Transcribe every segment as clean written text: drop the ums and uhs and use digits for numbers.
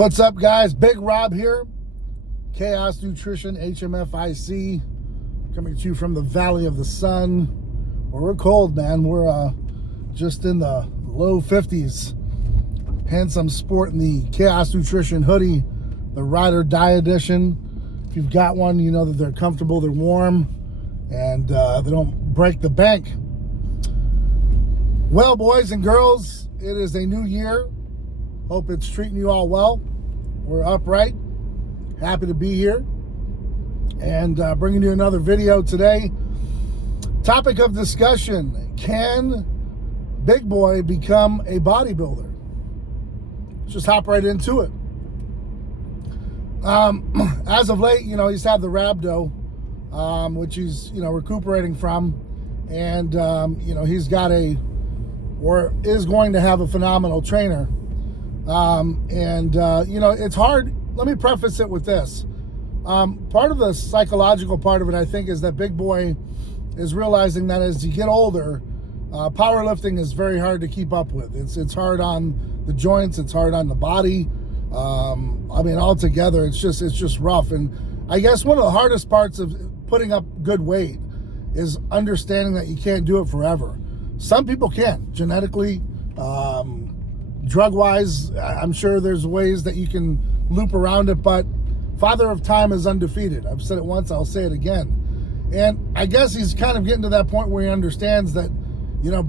What's up, guys? Big Rob here. Chaos Nutrition, HMFIC, coming to you from the Valley of the Sun, where we're cold, man. We're just in the low 50s. Hence, I'm sporting the Chaos Nutrition hoodie, the Ride or Die edition. If you've got one, you know that they're comfortable, they're warm, and they don't break the bank. Well, boys and girls, it is a new year. Hope it's treating you all well. We're upright. Happy to be here. And bringing you another video today. Topic of discussion: can Big Boy become a bodybuilder? Let's just hop right into it. As of late, he's had the rhabdo, which he's, recuperating from. And, he's got is going to have a phenomenal trainer. It's hard. Let me preface it with this. Part of the psychological part of it, I think, is that Big Boy is realizing that as you get older, powerlifting is very hard to keep up with. It's hard on the joints. It's hard on the body. Altogether, it's just rough. And I guess one of the hardest parts of putting up good weight is understanding that you can't do it forever. Some people can, genetically, drug-wise. I'm sure there's ways that you can loop around it, but Father of Time is undefeated. I've said it once, I'll say it again. And I guess he's kind of getting to that point where he understands that,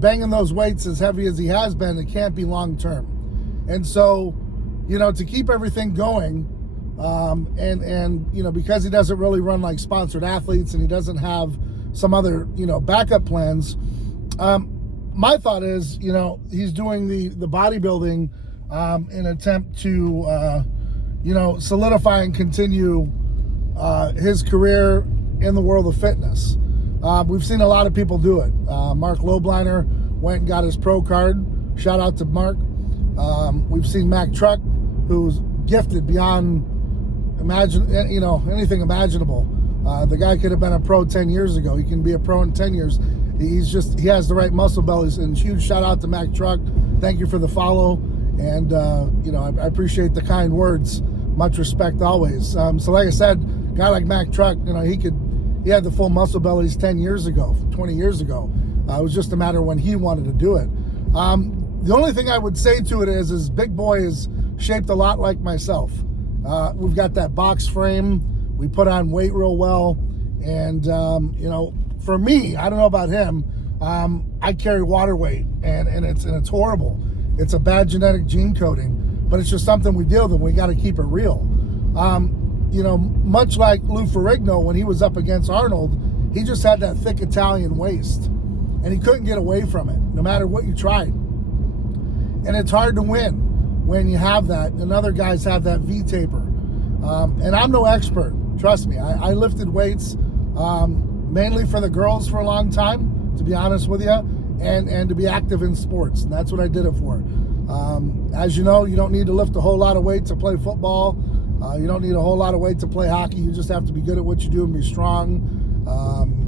banging those weights as heavy as he has been, it can't be long-term. And so, to keep everything going, because he doesn't really run like sponsored athletes and he doesn't have some other, backup plans, my thought is, he's doing the bodybuilding in an attempt to, solidify and continue his career in the world of fitness. We've seen a lot of people do it. Mark Lobliner went and got his pro card. Shout out to Mark. We've seen Mac Truck, who's gifted beyond anything imaginable. The guy could have been a pro 10 years ago. He can be a pro in 10 years. He has the right muscle bellies. And huge shout out to Mac Truck. Thank you for the follow. And, I appreciate the kind words. Much respect always. So like I said, a guy like Mac Truck, he had the full muscle bellies 10 years ago, 20 years ago. It was just a matter of when he wanted to do it. The only thing I would say to it is Big Boy is shaped a lot like myself. We've got that box frame. We put on weight real well. And, for me, I don't know about him, I carry water weight, and it's horrible. It's a bad genetic gene coding, but it's just something we deal with, and we got to keep it real. Much like Lou Ferrigno, when he was up against Arnold, he just had that thick Italian waist, and he couldn't get away from it, no matter what you tried. And it's hard to win when you have that, and other guys have that V-taper. And I'm no expert, trust me. I lifted weights, mainly for the girls for a long time, to be honest with you, and to be active in sports. And that's what I did it for. As you know, you don't need to lift a whole lot of weight to play football. You don't need a whole lot of weight to play hockey. You just have to be good at what you do and be strong,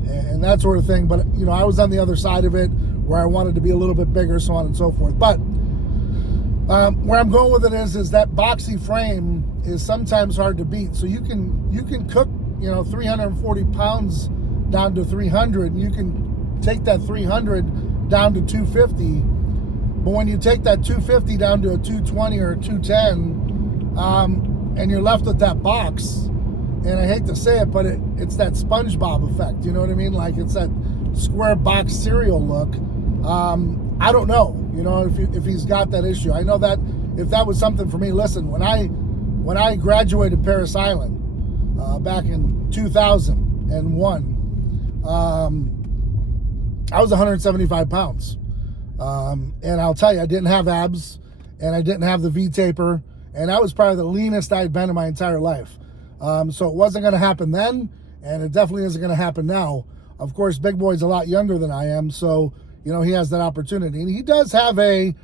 and that sort of thing. But, I was on the other side of it where I wanted to be a little bit bigger, so on and so forth. But where I'm going with it is that boxy frame is sometimes hard to beat. So you can cook, 340 pounds down to 300, and you can take that 300 down to 250. But when you take that 250 down to a 220 or a 210, and you're left with that box, and I hate to say it, but it's that SpongeBob effect. You know what I mean? Like, it's that square box cereal look. I don't know, if he's got that issue. I know that if that was something for me, listen, when I graduated Paris Island back in 2001, I was 175 pounds. And I'll tell you, I didn't have abs, and I didn't have the V-taper, and I was probably the leanest I'd been in my entire life. So it wasn't going to happen then, and it definitely isn't going to happen now. Of course, Big Boy's a lot younger than I am, so, he has that opportunity. And he does have an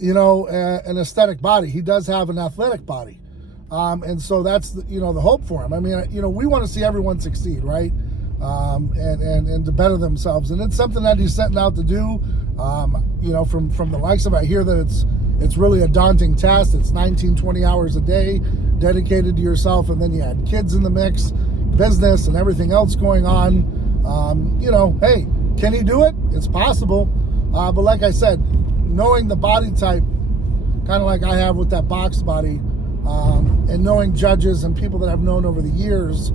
aesthetic body. He does have an athletic body. And so that's, the hope for him. I mean, we want to see everyone succeed, right? And to better themselves. And it's something that he's setting out to do. From the likes of it, I hear that it's really a daunting task. It's 19, 20 hours a day dedicated to yourself, and then you add kids in the mix, business and everything else going on. Hey, can you do it? It's possible. But like I said, knowing the body type, kind of like I have with that box body, and knowing judges and people that I've known over the years,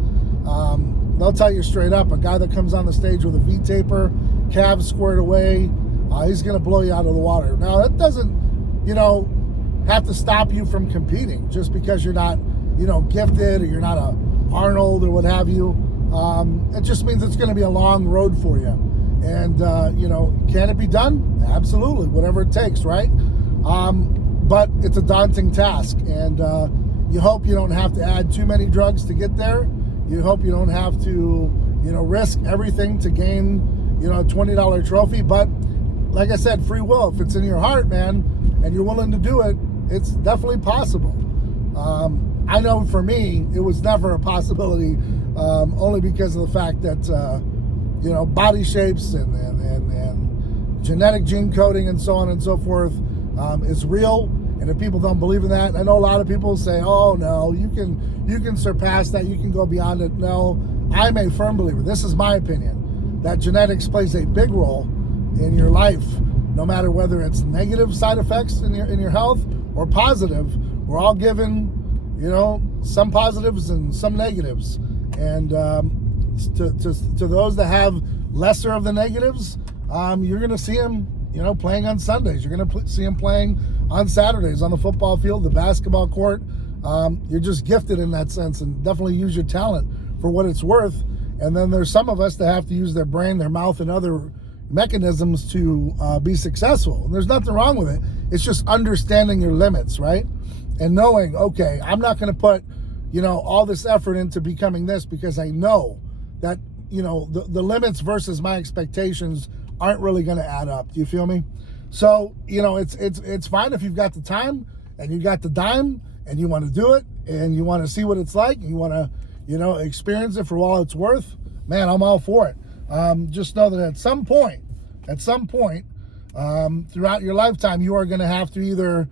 they'll tell you straight up, a guy that comes on the stage with a V-taper, calves squared away, he's going to blow you out of the water. Now, that doesn't, have to stop you from competing just because you're not, gifted, or you're not a Arnold or what have you. It just means it's going to be a long road for you. And, can it be done? Absolutely, whatever it takes, right? But it's a daunting task, and you hope you don't have to add too many drugs to get there. You hope you don't have to, risk everything to gain, a $20 trophy. But like I said, free will. If it's in your heart, man, and you're willing to do it, it's definitely possible. I know for me, it was never a possibility, only because of the fact that, body shapes and genetic gene coding and so on and so forth is real. And if people don't believe in that, I know a lot of people say, oh no, you can surpass that, you can go beyond it. No, I'm a firm believer, this is my opinion, that genetics plays a big role in your life, no matter whether it's negative side effects in your health or positive. We're all given, some positives and some negatives. And to those that have lesser of the negatives, you're going to see them, playing on Sundays. You're going to see them playing on Saturdays on the football field, the basketball court. You're just gifted in that sense, and definitely use your talent for what it's worth. And then there's some of us that have to use their brain, their mouth, and other mechanisms to be successful. And there's nothing wrong with it. It's just understanding your limits, right? And knowing, okay, I'm not going to put, all this effort into becoming this because I know that, the limits versus my expectations aren't really going to add up. Do you feel me? So, it's fine if you've got the time and you got the dime and you want to do it and you want to see what it's like and you want to, experience it for all it's worth. Man, I'm all for it. Just know that at some point, throughout your lifetime, you are going to have to either,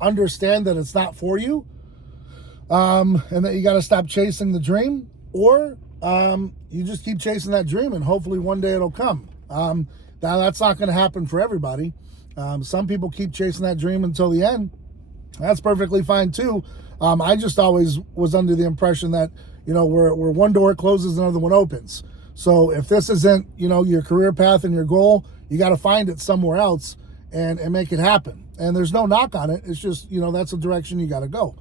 understand that it's not for you, and that you got to stop chasing the dream, or you just keep chasing that dream and hopefully one day it'll come. Now, that's not going to happen for everybody. Some people keep chasing that dream until the end. That's perfectly fine too. I just always was under the impression that, where one door closes, another one opens. So if this isn't, your career path and your goal, you got to find it somewhere else and make it happen. And there's no knock on it. It's just, that's the direction you got to go.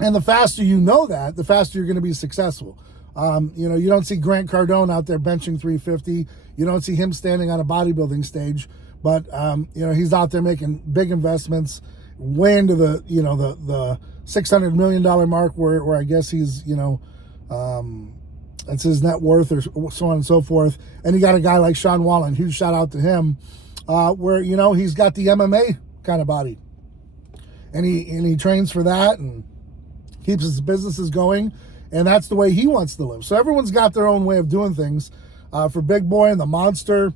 And the faster you know that, the faster you're going to be successful. You don't see Grant Cardone out there benching 350. You don't see him standing on a bodybuilding stage, but, he's out there making big investments way into the, the $600 million mark where I guess he's, that's his net worth or so on and so forth. And you got a guy like Sean Wallen, huge shout out to him, where, he's got the MMA kind of body. And he trains for that and keeps his businesses going. And that's the way he wants to live. So everyone's got their own way of doing things. For Big Boy and the Monster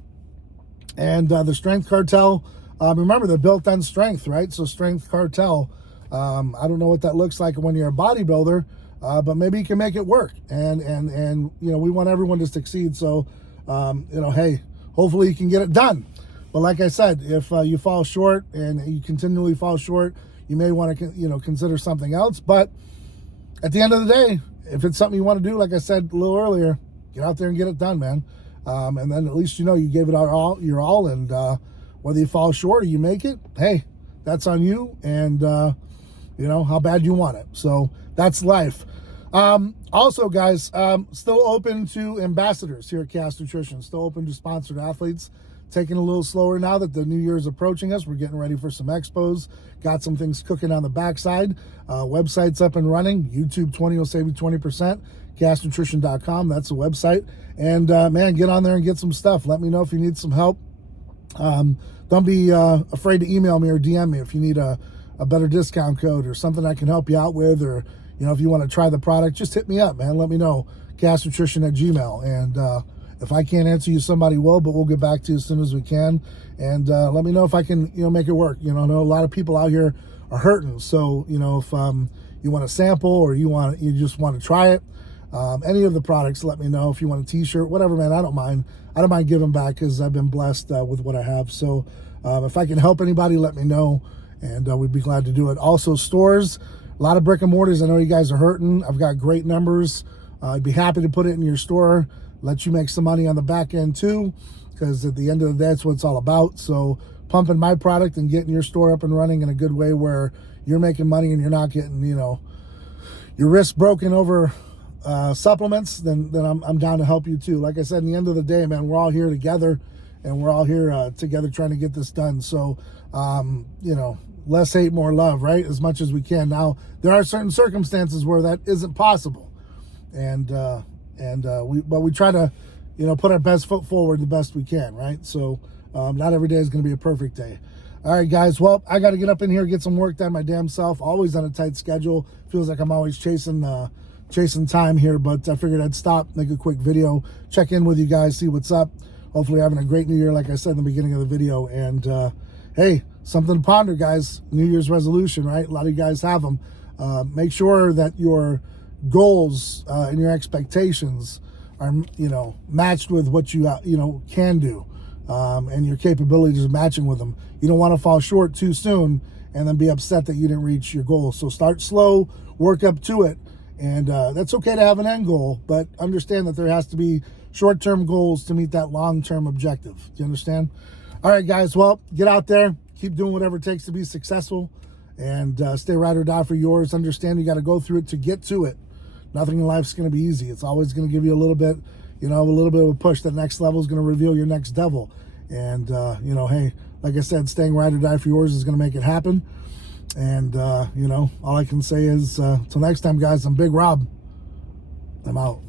and the Strength Cartel, remember, they're built on strength, right? So Strength Cartel, I don't know what that looks like when you're a bodybuilder, but maybe you can make it work. And we want everyone to succeed. So, hey, hopefully you can get it done. But like I said, if you fall short and you continually fall short, you may want to, consider something else. But at the end of the day, if it's something you want to do, like I said a little earlier, get out there and get it done, man. And then at least, you gave it your all. And whether you fall short or you make it, hey, that's on you. And, how bad you want it. So that's life. Also, guys, still open to ambassadors here at Cast Nutrition. Still open to sponsored athletes. Taking a little slower now that the new year is approaching us. We're getting ready for some expos. Got some things cooking on the backside. Website's up and running. YouTube 20 will save you 20%. CastNutrition.com. That's the website. And, man, get on there and get some stuff. Let me know if you need some help. Don't be afraid to email me or DM me if you need a better discount code or something I can help you out with, or, if you want to try the product, just hit me up, man. Let me know. CastNutrition@gmail.com. If I can't answer you, somebody will, but we'll get back to you as soon as we can. And let me know if I can, make it work. I know a lot of people out here are hurting. So, if you want a sample or you just want to try it, any of the products, let me know. If you want a t-shirt, whatever, man, I don't mind giving back, because I've been blessed with what I have. So if I can help anybody, let me know, and we'd be glad to do it. Also, stores, a lot of brick and mortars, I know you guys are hurting. I've got great numbers. I'd be happy to put it in your store, let you make some money on the back end too, because at the end of the day, that's what it's all about. So pumping my product and getting your store up and running in a good way where you're making money and you're not getting, your wrist broken over supplements, then I'm down to help you too. Like I said, in the end of the day, man, we're all here together, and we're all here together trying to get this done. So, less hate, more love, right? As much as we can. Now, there are certain circumstances where that isn't possible, and we try to, put our best foot forward the best we can, right? So, not every day is going to be a perfect day. All right, guys. Well, I got to get up in here, get some work done my damn self. Always on a tight schedule. Feels like I'm always chasing time here, but I figured I'd stop, make a quick video, check in with you guys, see what's up. Hopefully having a great new year, like I said in the beginning of the video. And hey, something to ponder, guys. New Year's resolution, right? A lot of you guys have them. Make sure that your goals and your expectations are, matched with what you, can do. And your capabilities are matching with them. You don't want to fall short too soon and then be upset that you didn't reach your goal. So start slow, work up to it. And that's okay to have an end goal, but understand that there has to be short-term goals to meet that long-term objective. Do you understand? All right, guys. Well, get out there. Keep doing whatever it takes to be successful, and stay ride or die for yours. Understand you got to go through it to get to it. Nothing in life is going to be easy. It's always going to give you a little bit, a little bit of a push. The next level is going to reveal your next devil. And, hey, like I said, staying ride or die for yours is going to make it happen. And, all I can say is, till next time, guys, I'm Big Rob. I'm out.